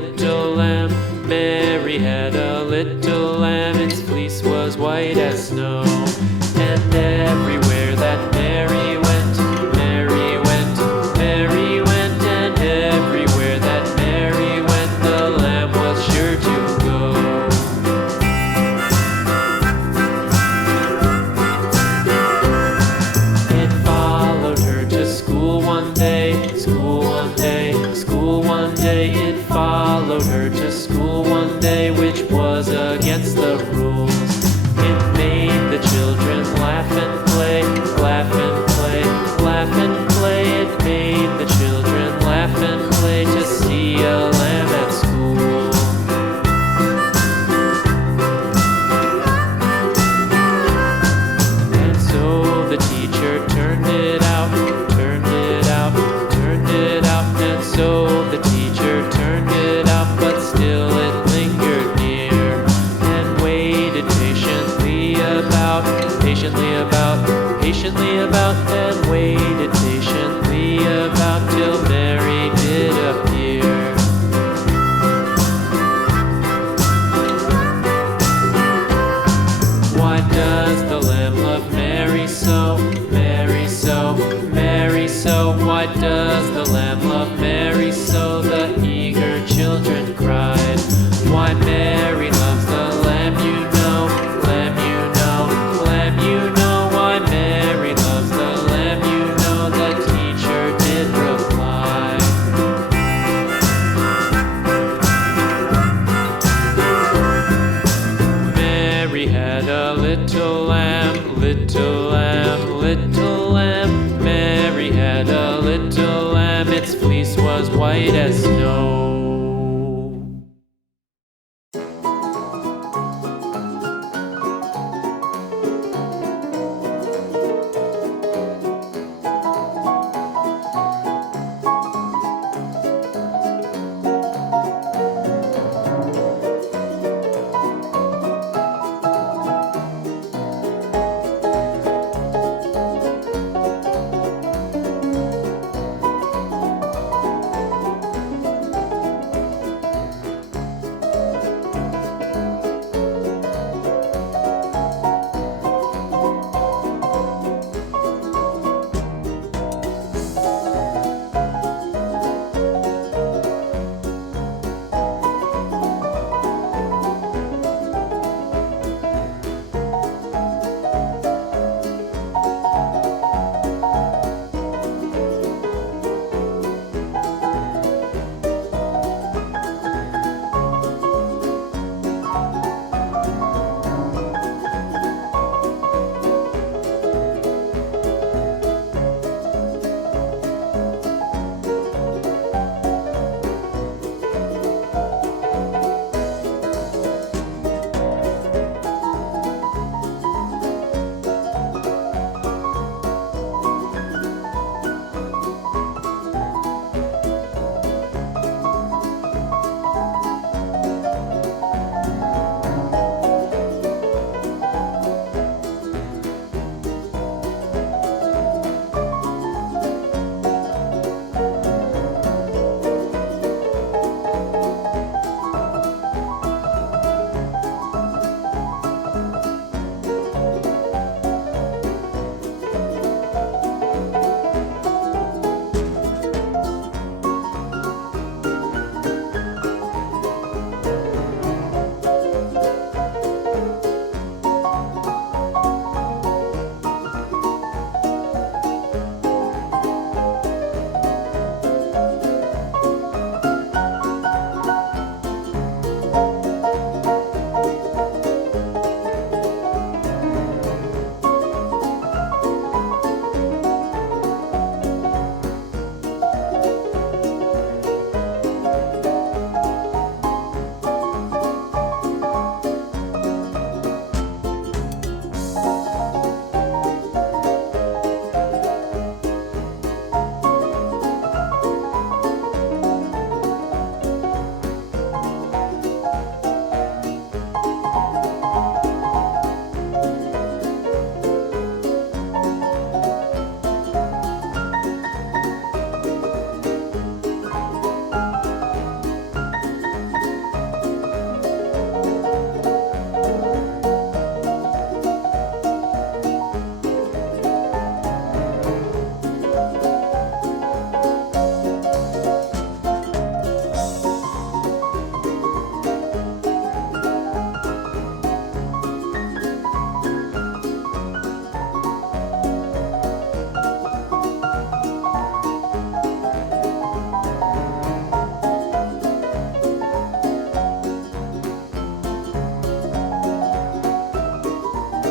little lamb. Mary had a little lamb, its fleece was white as snow. And everywhere that Mary went, Mary went, Mary went, and everywhere that Mary went, the lamb was sure to go. It followed her to school one day, school one day, school one day. It followed her to school one day, which was against the rules. It made the children laugh and play, laugh and play, laugh and play. It made the children laugh and play to see a lamb at school. And so the teacher turned it out, turned it out, turned it out. And so the teacher turned it out, but still it lingered near and waited patiently about, patiently about, and waited patiently about till Mary did appear. Why does the lamb love Mary so, Mary so, Mary so? Why does the lamb love Mary so? The eager children cried. Why Mary loves the lamb, you know, lamb, you know, lamb, you know. Why Mary loves the lamb, you know, the teacher did reply. Mary had a little lamb, little lamb, little lamb. Mary had a little lamb, its fleece was white as snow.